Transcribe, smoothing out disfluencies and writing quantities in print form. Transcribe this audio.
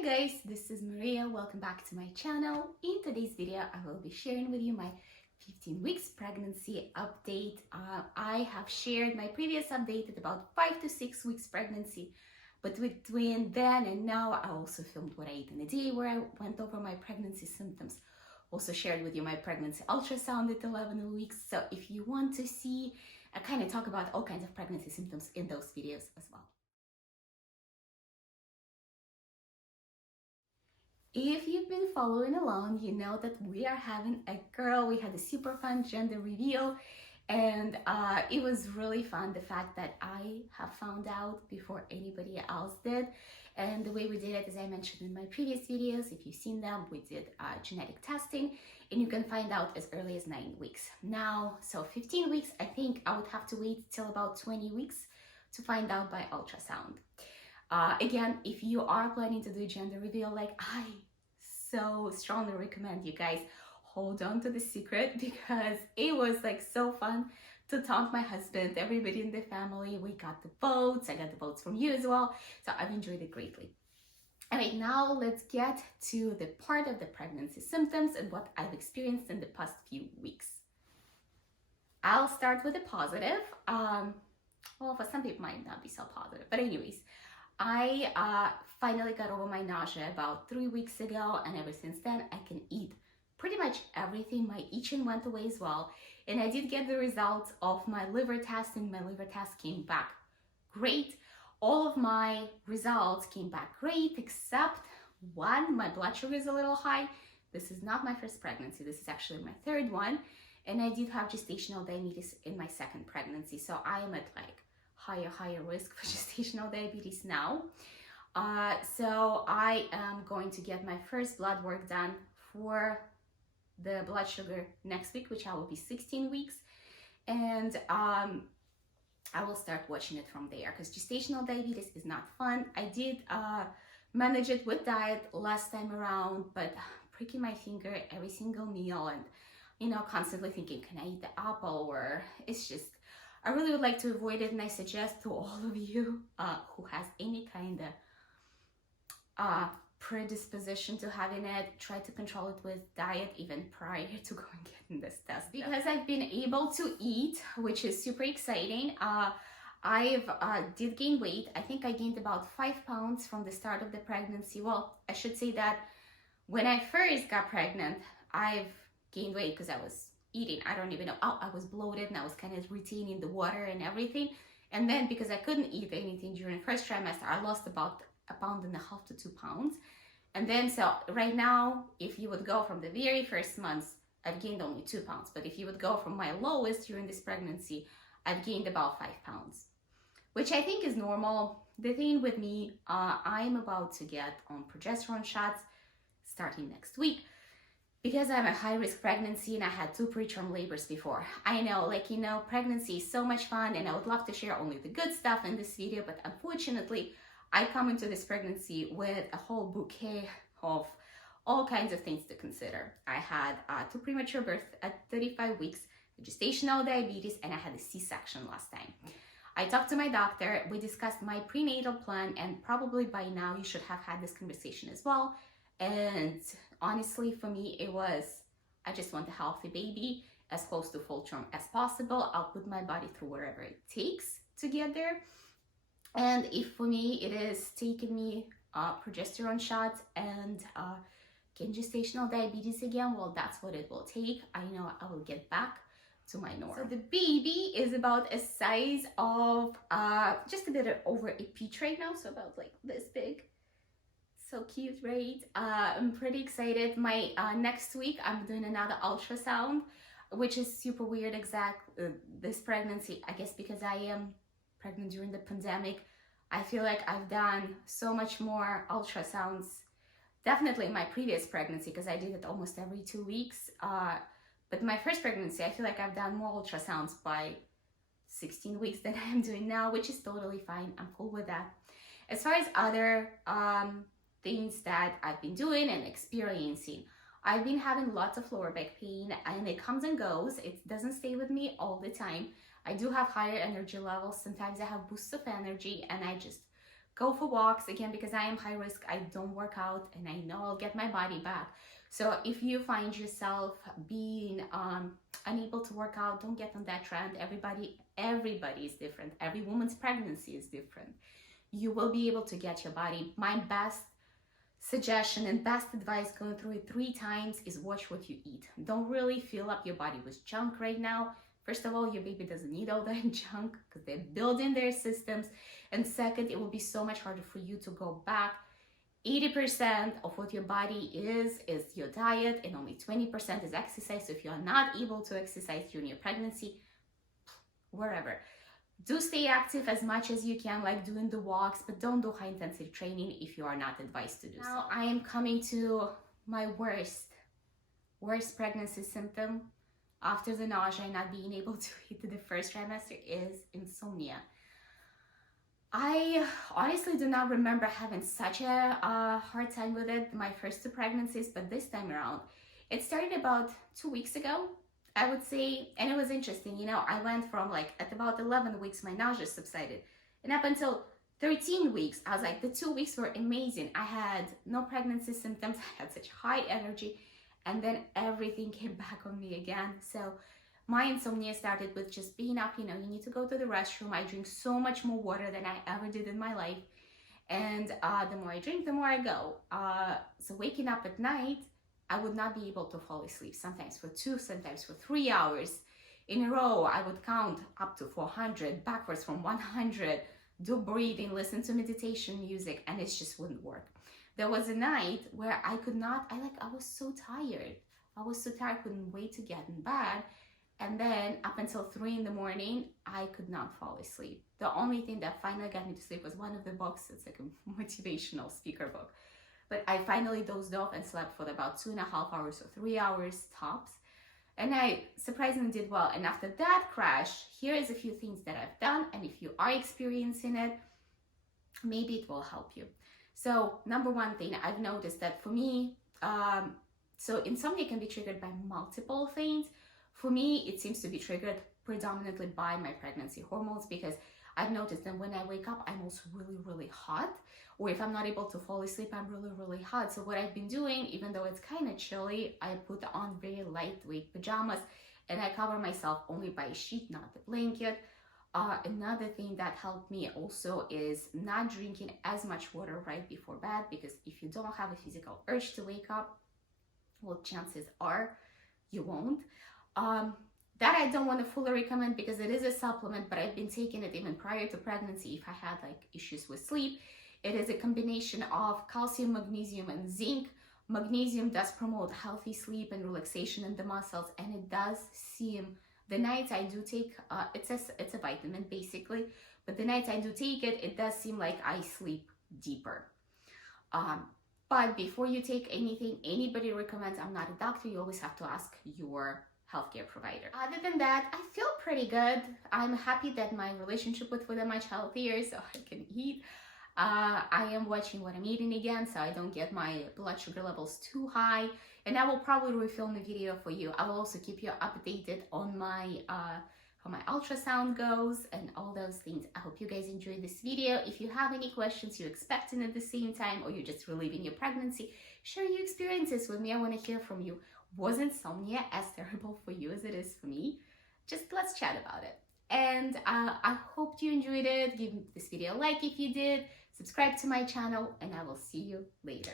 Hi guys, this is Maria. Welcome back to my channel. In today's video, I will be sharing with you my 15 weeks pregnancy update. I have shared my previous update at about 5 to 6 weeks pregnancy, but between then and now, I also filmed what I ate in a day where I went over my pregnancy symptoms. Also shared with you my pregnancy ultrasound at 11 weeks. So if you want to see, I kind of talk about all kinds of pregnancy symptoms in those videos as well. If you've been following along, you know that we are having a girl. We had a super fun gender reveal, and it was really fun, the fact that I have found out before anybody else did. And the way we did it, as I mentioned in my previous videos, if you've seen them, we did genetic testing, and you can find out as early as 9 weeks. Now, so 15 weeks, I think I would have to wait till about 20 weeks to find out by ultrasound. Again, if you are planning to do gender reveal like I so strongly recommend you guys hold on to the secret, because it was like so fun to taunt my husband, everybody in the family. We got the votes. I got the votes from you as well. So I've enjoyed it greatly. All right, now let's get to the part of the pregnancy symptoms and what I've experienced in the past few weeks. I'll start with a positive. Well, for some people might not be so positive, but anyways, I finally got over my nausea about 3 weeks ago, and ever since then I can eat pretty much everything. My itching went away as well, and I did get the results of my liver test, and my liver test came back great. All of my results came back great except one. My blood sugar is a little high. This is not my first pregnancy, this is actually my third one, and I did have gestational diabetes in my second pregnancy, so I am at like higher risk for gestational diabetes now. So I am going to get my first blood work done for the blood sugar next week, which I will be 16 weeks, and I will start watching it from there, because gestational diabetes is not fun. I did manage it with diet last time around, but pricking my finger every single meal, and constantly thinking, can I eat the apple? Or it's just, I really would like to avoid it, and I suggest to all of you who has any kind of predisposition to having it, try to control it with diet even prior to going getting this test. Because I've been able to eat, which is super exciting. I've did gain weight. I think I gained about 5 pounds from the start of the pregnancy. Well, I should say that when I first got pregnant, I've gained weight because I was eating. I don't even know. Oh, I was bloated, and I was kind of retaining the water and everything. And then because I couldn't eat anything during the first trimester, I lost about 1.5 pounds to 2 pounds. And then, so right now, if you would go from the very first months, I've gained only 2 pounds. But if you would go from my lowest during this pregnancy, I've gained about 5 pounds, which I think is normal. The thing with me, I'm about to get on progesterone shots starting next week, because I'm a high-risk pregnancy and I had 2 preterm labors before. I know, pregnancy is so much fun, and I would love to share only the good stuff in this video, but unfortunately, I come into this pregnancy with a whole bouquet of all kinds of things to consider. I had 2 premature births at 35 weeks, gestational diabetes, and I had a C-section last time. I talked to my doctor, we discussed my prenatal plan, and probably by now you should have had this conversation as well. And honestly, for me, it was, I just want a healthy baby as close to full term as possible. I'll put my body through whatever it takes to get there. And if for me, it is taking me progesterone shots and getting gestational diabetes again, well, that's what it will take. I know I will get back to my norm. So the baby is about a size of just a bit over a peach right now, so about like this big. So cute, right? I'm pretty excited. My next week, I'm doing another ultrasound, which is super weird. This pregnancy, I guess because I am pregnant during the pandemic, I feel like I've done so much more ultrasounds. Definitely in my previous pregnancy, because I did it almost every 2 weeks. But my first pregnancy, I feel like I've done more ultrasounds by 16 weeks than I am doing now, which is totally fine. I'm cool with that. As far as other things that I've been doing and experiencing, I've been having lots of lower back pain, and it comes and goes. It doesn't stay with me all the time. I do have higher energy levels. Sometimes I have boosts of energy, and I just go for walks. Again, because I am high risk, I don't work out, and I know I'll get my body back. So if you find yourself being unable to work out, don't get on that trend. Everybody is different. Every woman's pregnancy is different. You will be able to get your body. My best suggestion and best advice going through it 3 times is watch what you eat. Don't really fill up your body with junk right now. First of all, your baby doesn't need all that junk because they're building their systems. And second, it will be so much harder for you to go back. 80% of what your body is your diet, and only 20% is exercise. So if you are not able to exercise during your pregnancy, wherever, do stay active as much as you can, like doing the walks, but don't do high intensity training if you are not advised to do so. Now I am coming to my worst pregnancy symptom after the nausea and not being able to eat the first trimester is insomnia. I honestly do not remember having such a hard time with it my first 2 pregnancies, but this time around, it started about 2 weeks ago, I would say. And it was interesting, you know, I went from like at about 11 weeks, my nausea subsided. And up until 13 weeks, I was like, the 2 weeks were amazing. I had no pregnancy symptoms. I had such high energy. And then everything came back on me again. So my insomnia started with just being up, you know, you need to go to the restroom. I drink so much more water than I ever did in my life. And the more I drink, the more I go. So waking up at night, I would not be able to fall asleep, sometimes for 2, sometimes for 3 hours in a row. I would count up to 400, backwards from 100, do breathing, listen to meditation music, and it just wouldn't work. There was a night where I could not, I was so tired. I was so tired, I couldn't wait to get in bed. And then up until 3 in the morning, I could not fall asleep. The only thing that finally got me to sleep was one of the books. It's like a motivational speaker book. But I finally dozed off and slept for about 2.5 hours or 3 hours tops. And I surprisingly did well. And after that crash, here is a few things that I've done. And if you are experiencing it, maybe it will help you. So number one thing I've noticed that for me, so insomnia can be triggered by multiple things. For me, it seems to be triggered predominantly by my pregnancy hormones, because I've noticed that when I wake up, I'm also really, really hot. Or if I'm not able to fall asleep, I'm really, really hot. So what I've been doing, even though it's kind of chilly, I put on very lightweight pajamas and I cover myself only by a sheet, not the blanket. Another thing that helped me also is not drinking as much water right before bed, because if you don't have a physical urge to wake up, well, chances are you won't. That I don't want to fully recommend because it is a supplement, but I've been taking it even prior to pregnancy if I had like issues with sleep. It is a combination of calcium, magnesium, and zinc. Magnesium does promote healthy sleep and relaxation in the muscles, and it does seem, the nights I do take, it's a vitamin basically, but the nights I do take it, it does seem like I sleep deeper. But before you take anything, anybody recommends, I'm not a doctor, you always have to ask your healthcare provider. Other than that, I feel pretty good. I'm happy that my relationship with food is much healthier, so I can eat. I am watching what I'm eating again, so I don't get my blood sugar levels too high. And I will probably refilm the video for you. I will also keep you updated on my how my ultrasound goes and all those things. I hope you guys enjoyed this video. If you have any questions you're expecting at the same time, or you're just reliving your pregnancy, share your experiences with me. I want to hear from you. Was insomnia as terrible for you as it is for me? Just let's chat about it. And I hope you enjoyed it. Give this video a like if you did. Subscribe to my channel, and I will see you later.